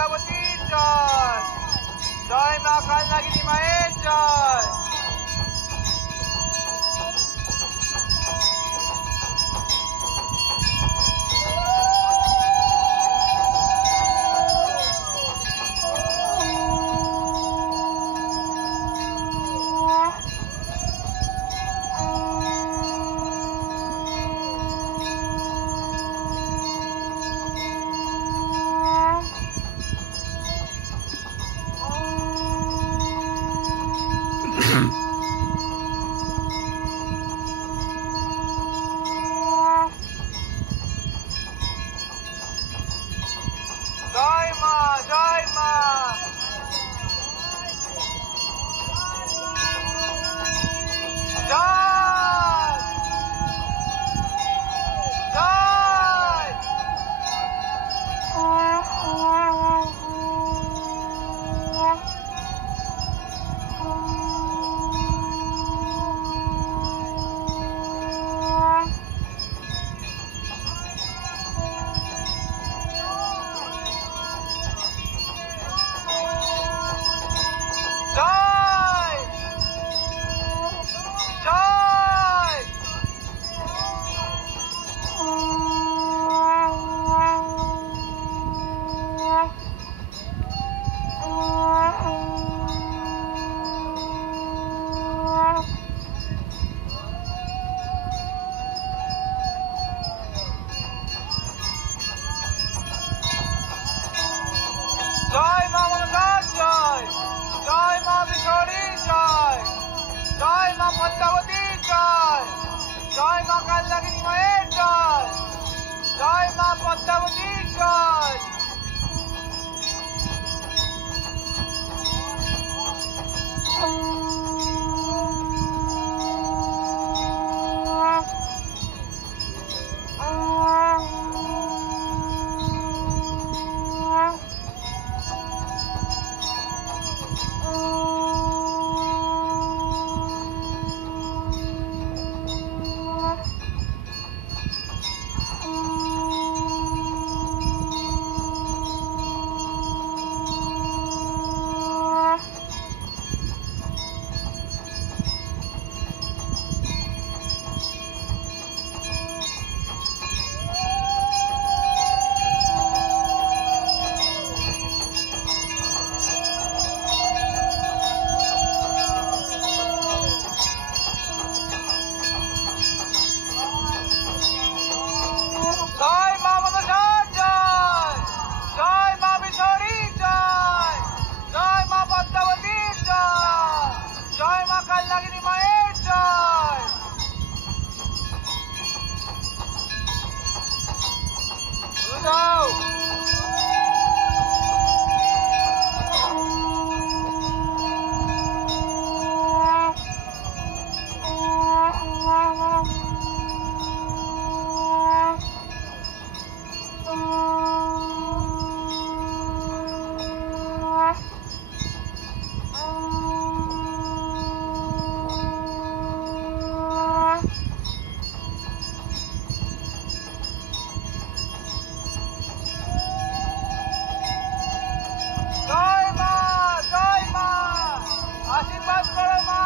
পদ্মাবতীর জয়, জয় মা কালনাগিনী মায়ের জয়। জয় মা, জয় মা, জয় জয়। জয় মা মনসার জয়, জয় মা বিশ্বরীর জয়, জয় মা পদ্মাবতীর জয়, জয় মা কালনাগিনী মায়ের জয়, জয় মা পদ্মাবতীর জয়। জয় মা মনসার জয়, জয় মা বিশ্বরীর জয়, জয় মা পদ্মাবতীর জয়, জয় মা কালনাগিনী মায়ের জয়। জয় মা, জয় মা, আশীর্বাদ করো মা।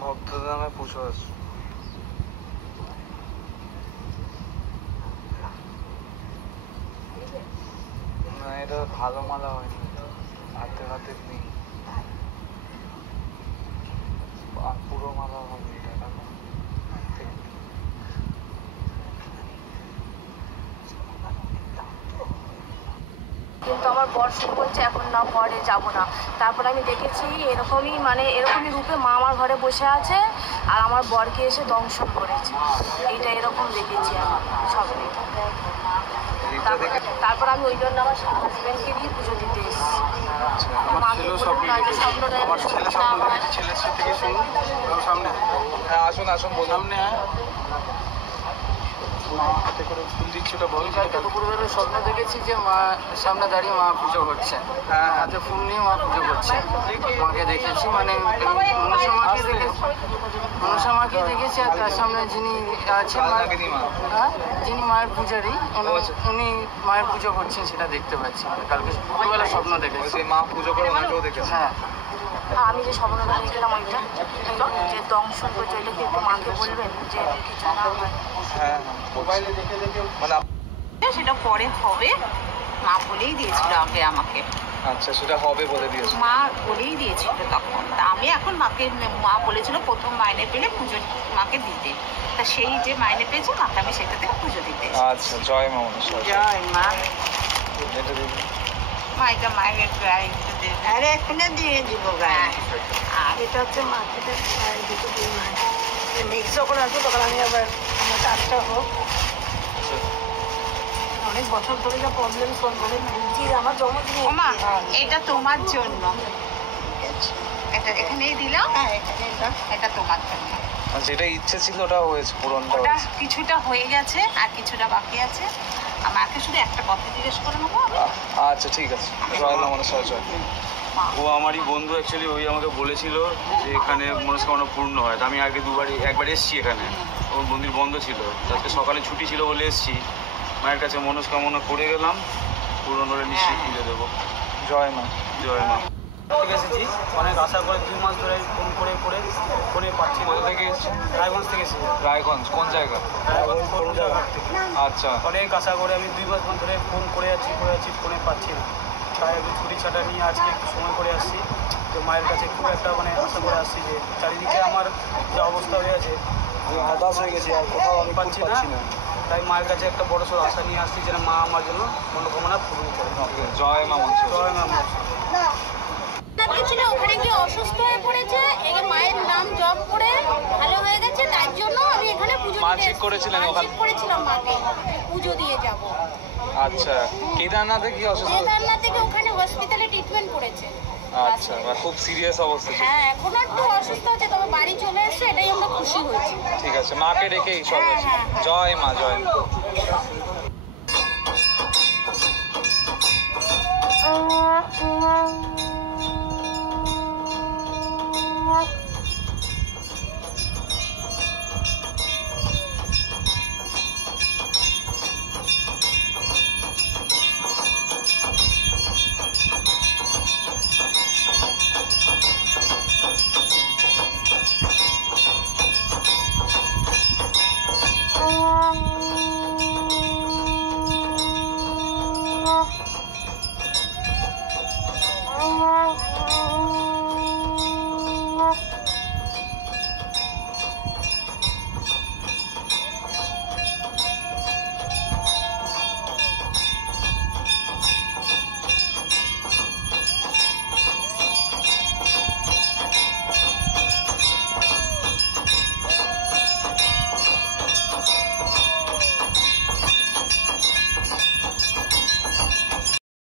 ভক্তদামে পুজো আছে। না, এটা ভালো মালা হয়নি, হাতে হাতে নেই, পুরো মালা হবে এটা। তো আমার বর শুরু করছে এখন না পরে যাব না। তারপর আমি দেখেছি এরকমই রূপে মা আমার ঘরে বসে আছে আর আমার বরকে এসে দংশন করেছে, এইটা এরকম দেখেছি আমি স্বপ্নে। তারপর আমি ওই জন্য আমার হাজব্যান্ডকে দিয়ে পুজো দিতে এসেছি। আসুন আসুন সামনে ফুল দিচ্ছি ওটা বল। দুপুরবেলা স্বপ্ন দেখেছি যে মা সামনে দাঁড়িয়ে মা পুজো করছে, হাতে ফুল নিয়ে মা পুজো করছে। মাকে দেখেছি মনসা মাকে দেখেছি আর তার সামনে যিনি আছে যিনি মায়ের পূজারী উনি মায়ের পুজো করছেন সেটা দেখতে পাচ্ছি। কালকে দুপুরবেলা স্বপ্ন দেখেছি মা পুজো করে ওনাকেও দেখেছি। হ্যাঁ আমি যে স্বপ্নটা দেখলাম ওইটা যে দংশন করছে, ওইটা কি একটু মাকে বলবেন যে কিছু না হয়? হ্যাঁ মোবাইলে দেখে মানে সেটা পরে হবে, মা বলেই দিয়েছিল আগে আমাকে। আচ্ছা সেটা হবে বলে দিয়েছে, মা বলেই দিয়েছিল তখন। তা আমি এখন মা বলেছিল প্রথম মাইনে পেলে পুজো মাকে দিতে, তা সেই যে মাইনে পেয়েছে মাকে আমি সেটা থেকে পুজো দিতে। আচ্ছা জয় মা মনসা। জয় মা। এটা দিবি মা এটা মায়ের গায়ে দেবে। আরে এখানে দিয়ে দিব গায়ে। আর এটা হচ্ছে মাকে দুটো দিন মা নেক্সট যখন আসবো তখন আমি আবার আমার কাজটা হোক। অনেক বছর ধরে যা প্রবলেম সলভ করে ভুলছি আমার জন্মদিনে। মা এটা তোমার জন্য, এটা এখানেই দিলাম, এটা তোমার জন্য। যেটা ইচ্ছে ছিল ওটা হয়েছে, পূরণটা ওটা হয়েছে। কিছুটা হয়ে গেছে আর কিছুটা বাকি আছে। আমাকে শুধু একটা কথা জিজ্ঞেস করে নেবো। আচ্ছা ঠিক আছে, জয় মা মনসা জয়। ও আমারই বন্ধু অ্যাকচুয়ালি, ওই আমাকে বলেছিল যে এখানে মনস্কামনা পূর্ণ হয়। তা আমি আগে একবার এসেছি এখানে, ওর মন্দির বন্ধ ছিল, আজকে সকালে ছুটি ছিল বলে এসেছি। মায়ের কাছে মনস্কামনা করে গেলাম, পূরণ হলে নিশ্চয়ই পুজো দেবো। জয় মা জয় মা। থেকে এসেছি, অনেক আশা করে 2 মাস ধরে ফোন করে ফোনে পাচ্ছি না। কোথা থেকে এসেছেন? রায়গঞ্জ থেকে এসেছি। রায়গঞ্জ কোন জায়গা? আচ্ছা অনেক আশা করে আমি 2 মাস ধরে ফোন করে যাচ্ছি ফোনে পাচ্ছি না। তাই আমি ছুটি ছাটা নিয়ে আজকে একটু সময় করে আসছি। তো মায়ের কাছে খুব একটা আশা করে আসছি যে চারিদিকে আমার যে অবস্থা হয়ে আছে, আমি হতাশ হয়ে গেছি, আর কোথাও আমি পাচ্ছি না। তাই মায়ের কাছে একটা বড় সড়ো আশা নিয়ে আসছি যেন মা আমার জন্য মনোকামনা পূরণ করে। জয় মা মনসা। জয় মা মনসা। ছিল ওখানে গিয়ে অসুস্থ হয়ে পড়েছে, এই মায়ের নাম জপ করে ভালো হয়ে গেছে, তার জন্য আমি এখানে পুজো দিতে মানসিক করেছিলেন ওখানে? মানসিক করেছিলাম মাকে পুজো দিয়ে যাব। আচ্ছা কেদারনাথে কি অসুস্থ? কেদারনাথ থেকে ওখানে হসপিটালে ট্রিটমেন্ট করেছে। আচ্ছা খুব সিরিয়াস অবস্থা ছিল। হ্যাঁ এখন একটু অসুস্থ আছে, তবে বাড়ি চলে এসেছে, এটাই আমরা খুশি হয়েছি। ঠিক আছে, মাকে রেখেই সব হ্যাঁ, হয়েছে। হ্যাঁ, হ্যাঁ। জয় মা জয় মা।